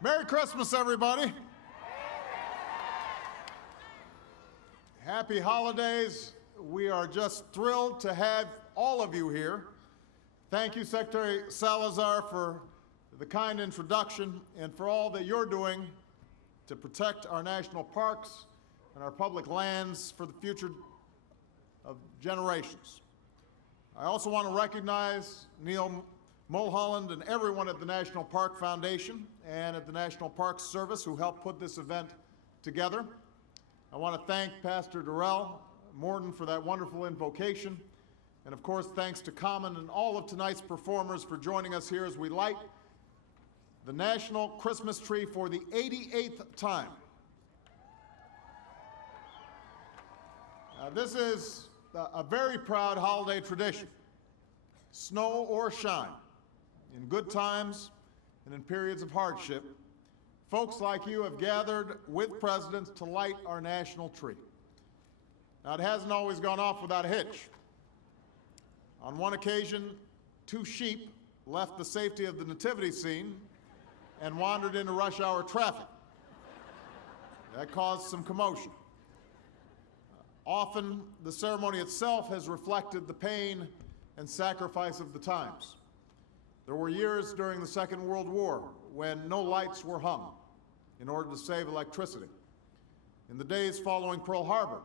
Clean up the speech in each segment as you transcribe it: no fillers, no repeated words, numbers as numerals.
Merry Christmas, everybody. Happy holidays. We are just thrilled to have all of you here. Thank you, Secretary Salazar, for the kind introduction and for all that you're doing to protect our national parks and our public lands for the future of generations. I also want to recognize Neil Mulholland and everyone at the National Park Foundation and at the National Park Service who helped put this event together. I want to thank Pastor Darrell Morton for that wonderful invocation. And of course, thanks to Common and all of tonight's performers for joining us here as we light the National Christmas Tree for the 88th time. This is a very proud holiday tradition, snow or shine, in good times and in periods of hardship. Folks like you have gathered with presidents to light our national tree. Now, it hasn't always gone off without a hitch. On one occasion, 2 sheep left the safety of the nativity scene and wandered into rush hour traffic. That caused some commotion. Often, the ceremony itself has reflected the pain and sacrifice of the times. There were years during the Second World War when no lights were hung in order to save electricity. In the days following Pearl Harbor,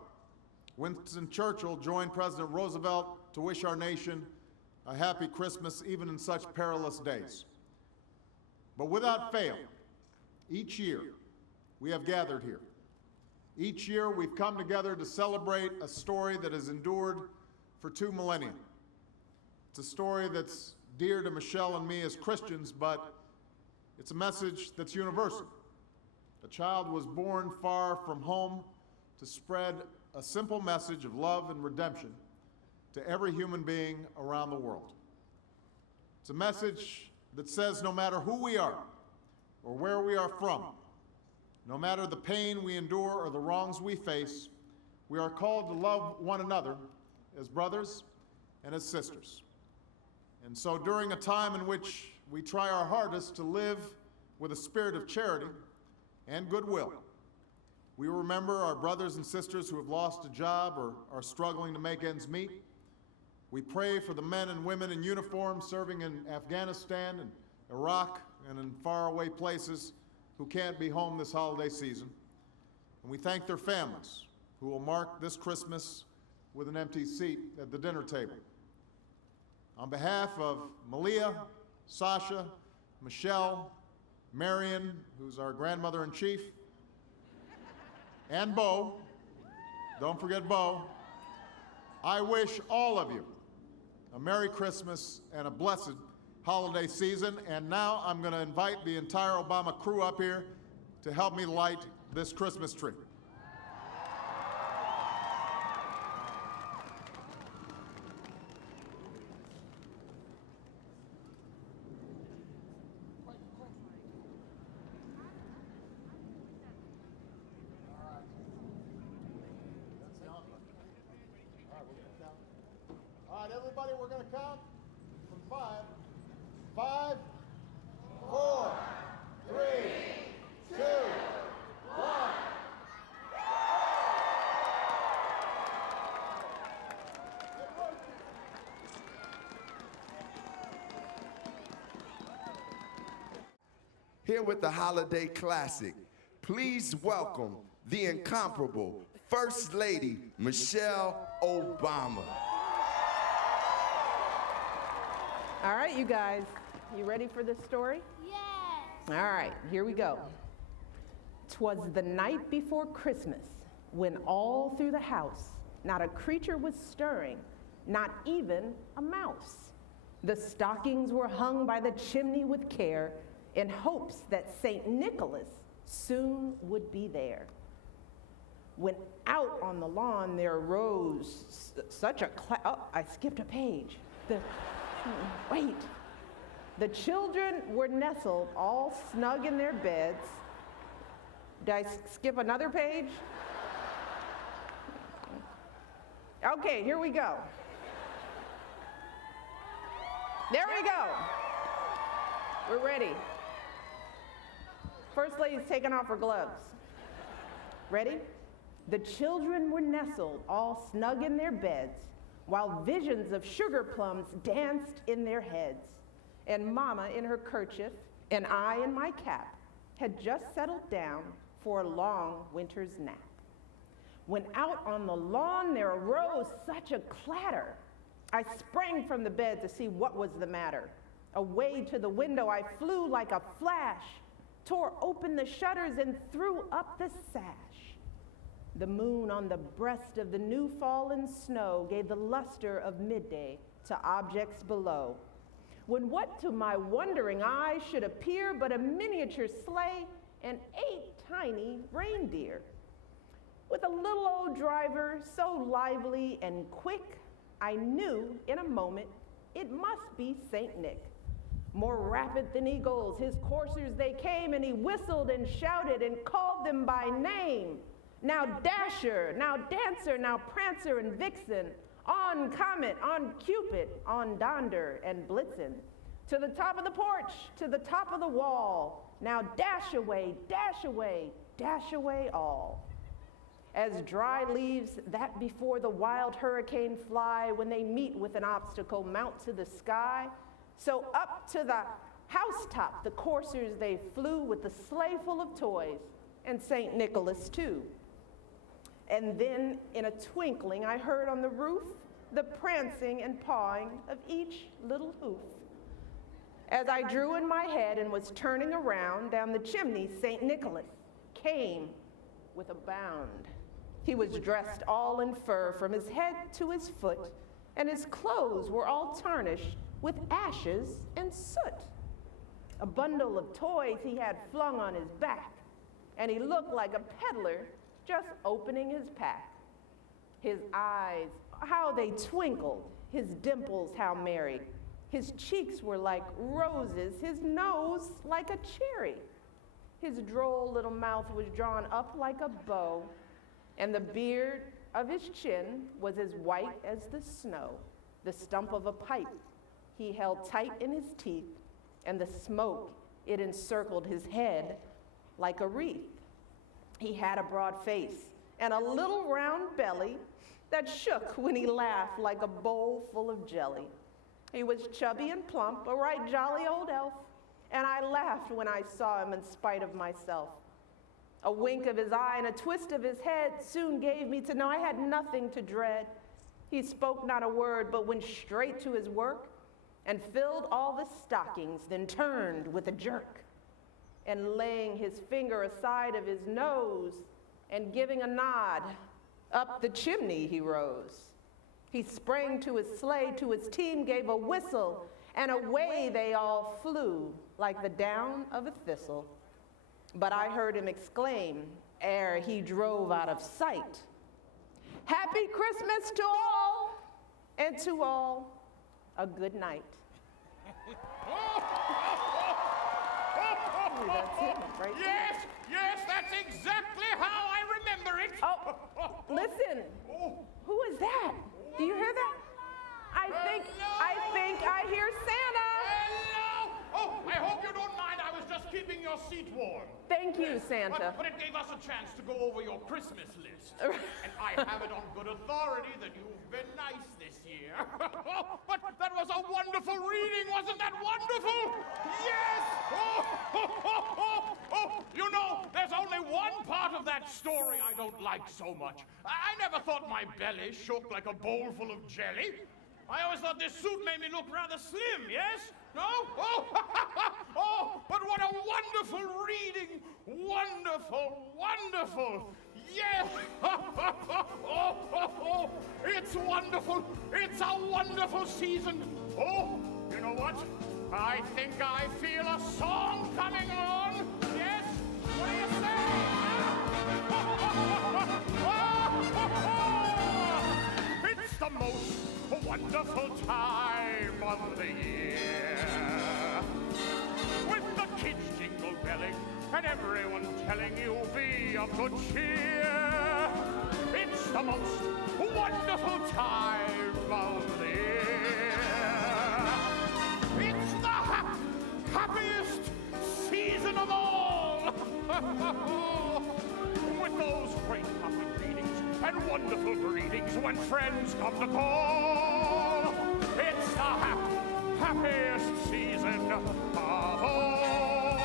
Winston Churchill joined President Roosevelt to wish our nation a happy Christmas even in such perilous days. But without fail, each year we have gathered here. Each year we've come together to celebrate a story that has endured for 2 millennia. It's a story that's dear to Michelle and me as Christians, but it's a message that's universal. A child was born far from home to spread a simple message of love and redemption to every human being around the world. It's a message that says no matter who we are or where we are from, no matter the pain we endure or the wrongs we face, we are called to love one another as brothers and as sisters. And so during a time in which we try our hardest to live with a spirit of charity and goodwill, we remember our brothers and sisters who have lost a job or are struggling to make ends meet. We pray for the men and women in uniform serving in Afghanistan and Iraq and in faraway places who can't be home this holiday season. And we thank their families who will mark this Christmas with an empty seat at the dinner table. On behalf of Malia, Sasha, Michelle, Marion, who's our grandmother-in-chief, and Bo, don't forget Bo, I wish all of you a Merry Christmas and a blessed holiday season. And now I'm going to invite the entire Obama crew up here to help me light this Christmas tree. All right, everybody, we're going to count from 5. 5, 4, 3, 2, 1. Here with the holiday classic, please welcome the incomparable First Lady Michelle Obama. All right, you guys, you ready for this story? Yes. All right, here we go. 'Twas the night before Christmas, when all through the house not a creature was stirring, not even a mouse. The stockings were hung by the chimney with care, in hopes that St. Nicholas soon would be there. When out on the lawn there rose such a oh, I skipped a page. Wait. The children were nestled all snug in their beds. Did I skip another page? Okay, here we go. There we go. We're ready. First lady's taking off her gloves. Ready? The children were nestled all snug in their beds, while visions of sugar plums danced in their heads. And Mama in her kerchief, and I in my cap, had just settled down for a long winter's nap. When out on the lawn there arose such a clatter, I sprang from the bed to see what was the matter. Away to the window I flew like a flash, tore open the shutters and threw up the sash. The moon on the breast of the new fallen snow gave the luster of midday to objects below, when what to my wondering eyes should appear but a miniature sleigh and 8 tiny reindeer. With a little old driver so lively and quick, I knew in a moment it must be Saint Nick. More rapid than eagles, his coursers they came, and he whistled and shouted and called them by name. Now Dasher, now Dancer, now Prancer and Vixen, on Comet, on Cupid, on Donder and Blitzen. To the top of the porch, to the top of the wall, now dash away, dash away, dash away all. As dry leaves that before the wild hurricane fly when they meet with an obstacle mount to the sky, so up to the housetop the coursers they flew with the sleigh full of toys, and St. Nicholas too. And then in a twinkling I heard on the roof the prancing and pawing of each little hoof. As I drew in my head and was turning around down the chimney, St. Nicholas came with a bound. He was dressed all in fur from his head to his foot, and his clothes were all tarnished with ashes and soot. A bundle of toys he had flung on his back, and he looked like a peddler just opening his pack. His eyes, how they twinkled, his dimples how merry. His cheeks were like roses, his nose like a cherry. His droll little mouth was drawn up like a bow, and the beard of his chin was as white as the snow. The stump of a pipe he held tight in his teeth, and the smoke, it encircled his head like a wreath. He had a broad face and a little round belly that shook when he laughed like a bowl full of jelly. He was chubby and plump, a right jolly old elf, and I laughed when I saw him in spite of myself. A wink of his eye and a twist of his head soon gave me to know I had nothing to dread. He spoke not a word, but went straight to his work and filled all the stockings, then turned with a jerk, and laying his finger aside of his nose and giving a nod, up the chimney he rose. He sprang to his sleigh, to his team gave a whistle, and away they all flew like the down of a thistle. But I heard him exclaim, ere he drove out of sight, "Happy Christmas to all, and to all a good night." That's it, right there. Yes, yes, that's exactly how I remember it. Oh, listen. Who is that? Do you hear that? I think I hear Santa. Hello! Oh, I hope you don't mind. I was just keeping your seat warm. Thank you, Santa. But it gave us a chance to go over your Christmas list. And I have it on good authority that you've been nice this year. But that was a wonderful reading, wasn't that wonderful? Yes! You know, there's only one part of that story I don't like so much. I never thought my belly shook like a bowl full of jelly. I always thought this suit made me look rather slim, yes? No? Oh, but what a wonderful reading! Wonderful, wonderful! Yes! It's wonderful! It's a wonderful season! Oh, you know what? I think I feel a song coming on! Yes? What do you say? It's the most wonderful time of the year, with the kids jingle belling and everyone telling you be of good cheer. It's the most wonderful time of the year. It's the happiest season of all. With those great happy greetings and wonderful greetings when friends come to call. It's the happiest season of all.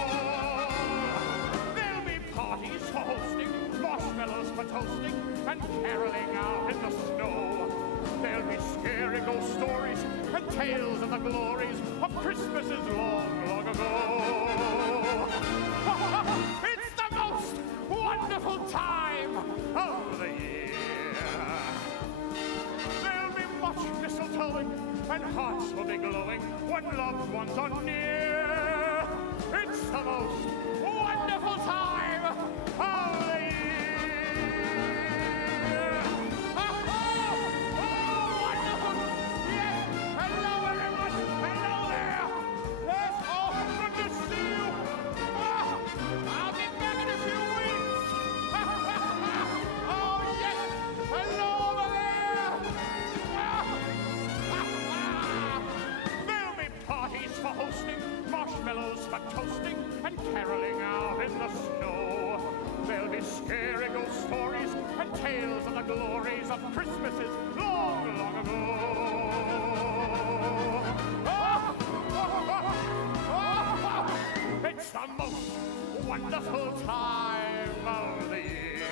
There'll be parties for hosting, marshmallows for toasting, and caroling out in the snow. There'll be scary ghost stories and tales of the glories of Christmases long, long ago. It's the most wonderful time of the year. There'll be much mistletoeing and hearts will be glowing when loved ones are near. It's the most wonderful time of the year. Wonderful! Yes! Hello, everyone! Hello there! Yes, oh, good to see you! I'll be back in a few weeks! Oh, yes! Hello over there! There'll be parties for hosting, marshmallows for toasting, and caroling out in the snow. There'll be scary ghost stories and tales of the glories of Christmases long, long ago. It's the most wonderful time of the year.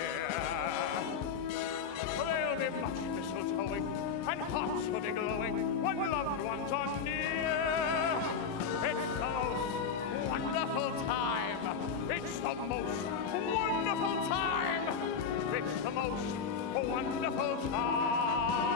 There'll be much mistletoeing and hearts will be glowing when loved ones are near. It's the most wonderful time. It's the most wonderful time. It's the most wonderful time.